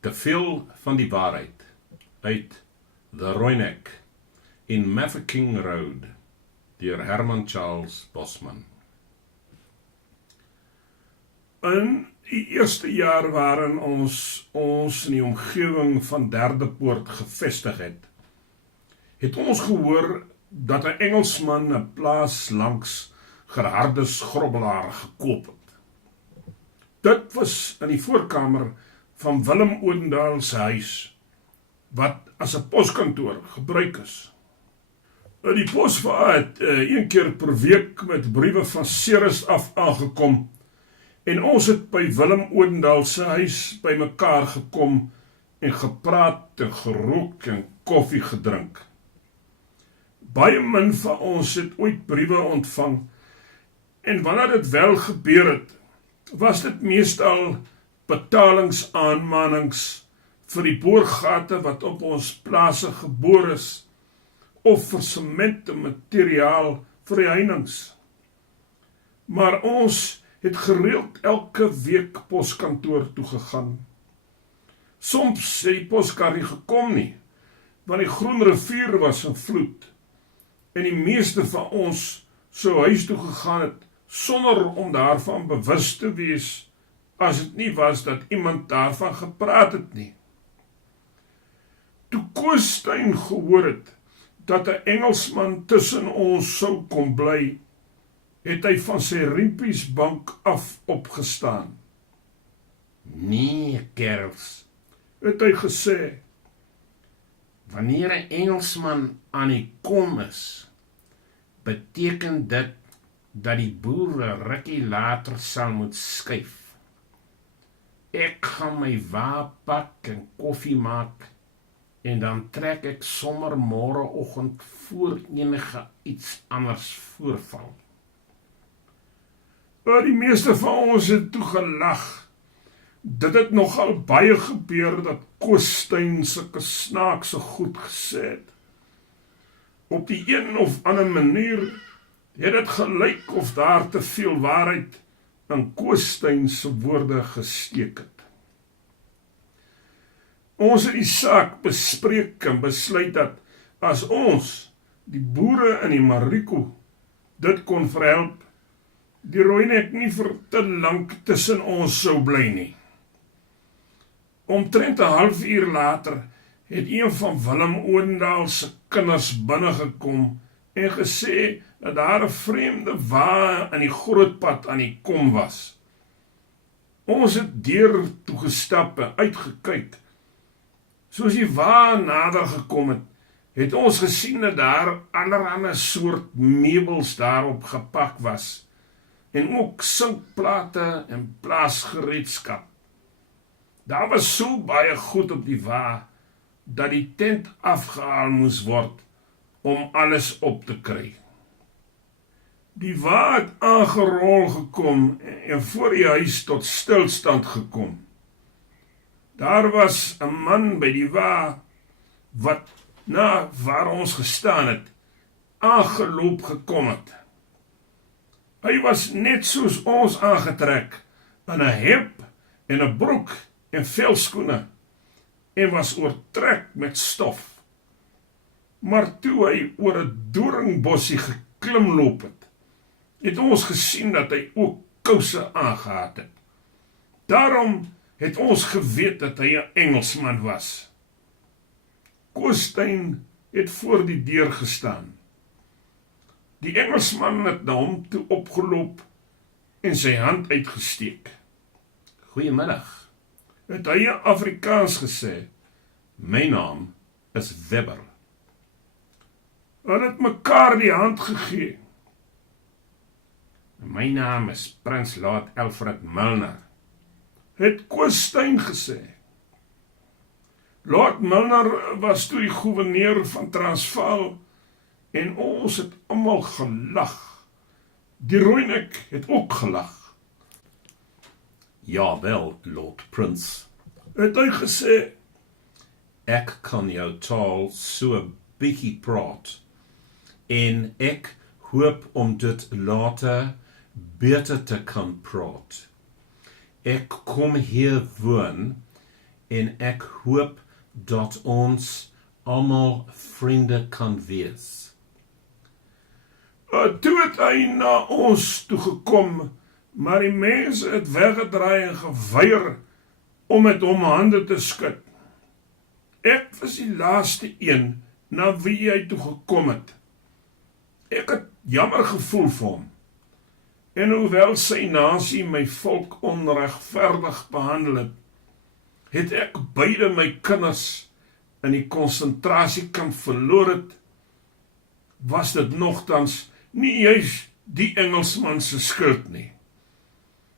Te veel van die waarheid uit The Rooinek in Mafeking Road deur Herman Charles Bosman. In die eerste jaar waarin ons in die omgewing van Derde Poort gevestig het ons gehoor dat 'n Engelsman 'n plaas langs Gerhardus Grobbelaar gekoop het. Dit was in die voorkamer van Willem Odendaal se huis, wat as 'n poskantoor gebruik is. Die posva het een keer per week met briewe van Ceres af aangekom, en ons het by Willem Odendaal se huis by mekaar gekom en gepraat en gerook en koffie gedrink. Baie min van ons het ooit briewe ontvang, en wanneer dit wel gebeur het, was dit meestal betalingsaanmanings vir die boorgate wat op ons plase geboor is, of vir sement en materiaal vir die heininge. Maar ons het gereeld elke week poskantoor toegegaan. Soms het die poskar nie gekom nie, want die Groen Rivier was in vloed, en die meeste van ons sou huis toe gegaan het, sonder om daarvan bewus te wees, as dit nie was dat iemand daarvan gepraat het nie. Toe Koos Steyn gehoor het, dat 'n Engelsman tussen ons sou kom bly, het hy van sy riempiesbank af opgestaan. Nee, kerels, Het hy gesê, wanneer 'n Engelsman aan die kom is, beteken dit dat die boere rukkie later sal moet skuif. Ek gaan my wa pak en koffie maak, en dan trek ek sommer môreoggend voor enige iets anders voorval. Die meeste van ons het toe gelag. Dit het nogal baie gebeur dat Koos Steyn sulke snaakse goed gesê het. Op die een of ander manier het dit gelyk of daar te veel waarheid in Koos Steyn se woorde gesteek het. Ons het die saak bespreek en besluit dat as ons, die boere in die Mariko, dit kon verhelp, die Rooinek nie vir te lank tussen ons sou bly nie. Omtrent 'n halfuur later het een van Willem Odendaal se kinders binnegekom en gesê dat daar 'n vreemde wa in die grootpad aan die kom was. Ons het deur toe gestap en uitgekyk. Soos die wa nader gekom het ons gesien dat daar allerlei soort meubels daarop gepak was, en ook sinkplate en plaasgereedskap. Daar was so baie goed op die wa, dat die tent afgehaal moes word, om alles op te kry. Die wa het aangerol gekom, en voor die huis tot stilstand gekom. Daar was 'n man by die wa, wat na waar ons gestaan het, aangeloop gekom het. Hy was net soos ons aangetrek, in 'n hemp en 'n broek en velskoene, en was oortrek met stof. Maar toe hy oor 'n doringbossie geklimloop het ons gesien dat hy ook kouse aangehad het. Daarom het ons geweet dat hy 'n Engelsman was. Koos Steyn het voor die deur gestaan. Die Engelsman het na hom toe opgeloop en sy hand uitgesteek. Goeiemiddag, Het hy in Afrikaans gesê, my naam is Webber. Hulle het mekaar die hand gegee. My naam is Prins Lord Alfred Milner. Het Koos Steyn gesê. Lord Milner was toe die gouverneur van Transvaal, en ons het almal gelag. Die Rooinek het ook gelag. Jawel, Lord Prince. Het hy gesê, Ek kan jou taal so 'n bietjie praat, en ek hoop om dit later beter te kan praat. Ek kom hier woon, en ek hoop dat ons almal vriende kan wees. Toe het hy na ons toe gekom, maar die mense het weggedraai en geweier om met hom hande te skud. Ek was die laaste een na wie hy toe gekom het. Ek het jammer gevoel vir hom. En hoewel sy nasie my volk onregverdig behandel het ek beide my kinders in die konsentrasiekamp verloor het, was dit nogtans nie juis die Engelsman se skuld nie.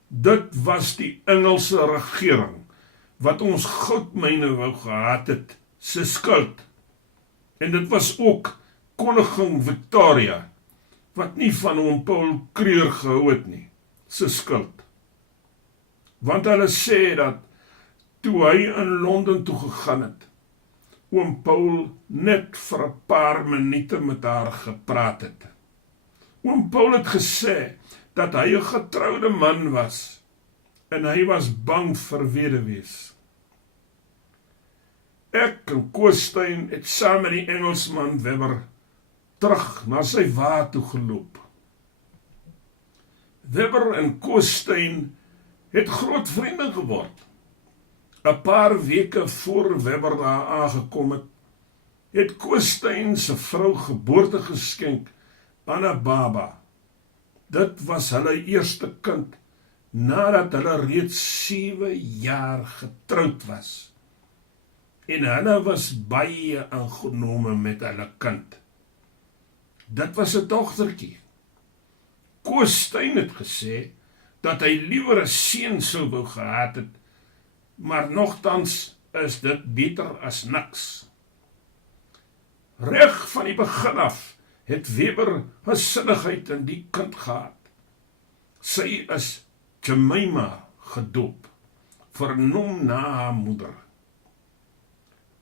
Dit was die Engelse regering, wat ons goudmyne wou gehad het, se skuld. En dit was ook koningin Victoria, wat nie van oom Paul Kruger gehou het nie, se skuld. Want hulle sê dat, toe hy in Londen toe gegaan het, oom Paul net vir 'n paar minute met haar gepraat het. Oom Paul het gesê, dat hy 'n getroude man was, en hy was bang vir weduwees. Ek en Koos Steyn het saam met die Engelsman Webber terug na sy wa toe geloop. Webber en Koos Steyn het groot vriende geword. 'n Paar weke voor Webber daar aangekom het Koos Steyn se vrou geboortegeskenk aan 'n baba. Dit was hulle eerste kind, nadat hulle reeds 7 jaar getroud was. En hulle was baie aangenome met hulle kind. Dit was 'n dogtertjie. Koos Steyn het gesê, dat hy liewer 'n seun sou wou gehad het, maar nogtans is dit beter as niks. Reg van die begin af het Webber gesindigheid in die kind gehad. Sy is Jemima gedoop, vernoem na haar moeder.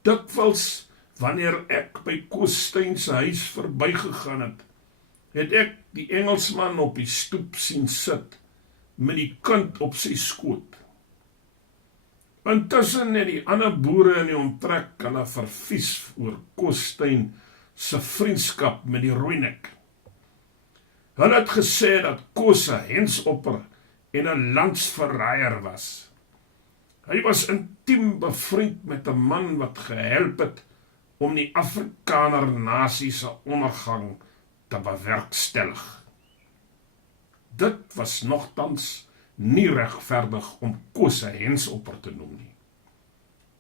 Dikwels, wanneer ek by Koos Steyn se huis verbygegaan het ek die Engelsman op die stoep sien sit, met die kind op sy skoot. Intussen het die ander boere in die omtrek hulle vervies oor Koos Steyn se vriendskap met die Rooinek. Hulle het gesê dat Koos 'n hensopper en 'n landsverraaier was. Hy was intiem bevriend met 'n man wat gehelp het om die Afrikaner nasie se ondergang te bewerkstellig. Dit was nogtans nie regverdig om Koos 'n hensopper te noem nie.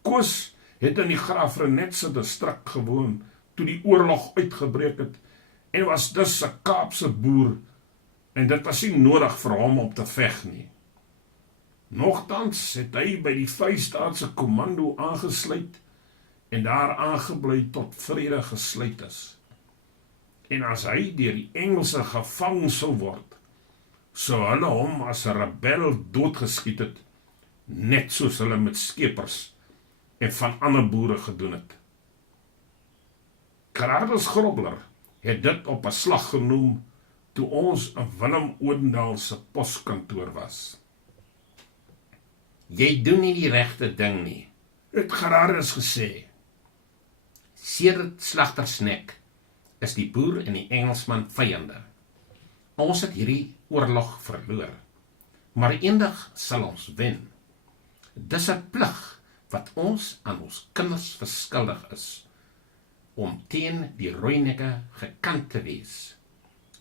Koos het in die Graaf-Reinet distrik gewoon toe die oorlog uitgebreek het en was dus 'n Kaapse boer en dit was nie nodig vir hom om te veg nie. Nogtans het hy by die Vrystaatse Kommando aangesluit en daar aangebly tot vrede gesluit is. En as hy deur die Engelse gevang sou word, sou hulle hom as 'n rebel doodgeskiet het, net soos hulle met skepers en van ander boere gedoen het. Gerardus Grobler het dit op 'n slag genoem toe ons in Willem Odendaal se poskantoor was. Jy doen nie die regte ding nie, Het Gerardus gesê. Sedert Slagtersnek is die boer en die Engelsman vyande. Ons het hierdie oorlog verloor, maar eendag sal ons wen. Dis 'n plig wat ons aan ons kinders verskuldig is, om teen die Rooinekke gekant te wees.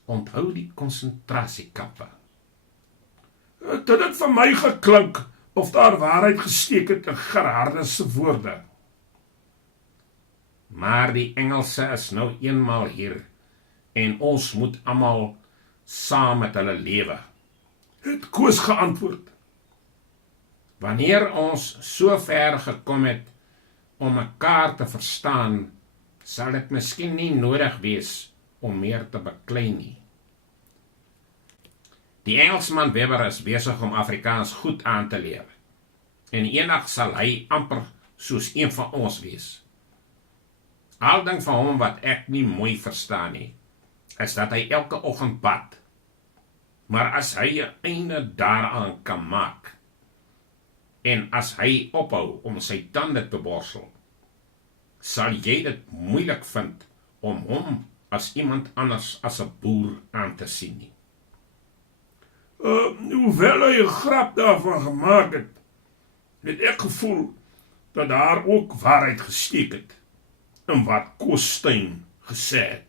Onthou die konsentrasiekampe. Het dit vir my geklink of daar waarheid gesteek het in Gerardus se woorde. Maar die Engelse is nou eenmaal hier, en ons moet almal saam met hulle lewe. Het Koos geantwoord. Wanneer ons so ver gekom het om mekaar te verstaan, sal dit miskien nie nodig wees om meer te beklei nie. Die Engelsman Webber is besig om Afrikaans goed aan te leer, en eendag sal hy amper soos een van ons wees. Al ding van hom wat ek nie mooi verstaan nie, is dat hy elke oggend bad. Maar as hy 'n einde daaraan kan maak, En as hy ophou om sy tande te borsel, sal jy dit moeilik vind om hom as iemand anders as 'n boer aan te sien nie. Hoewel hy 'n grap daarvan gemaak het ek gevoel dat daar ook waarheid gesteek het in wat Koos Steyn gesê het.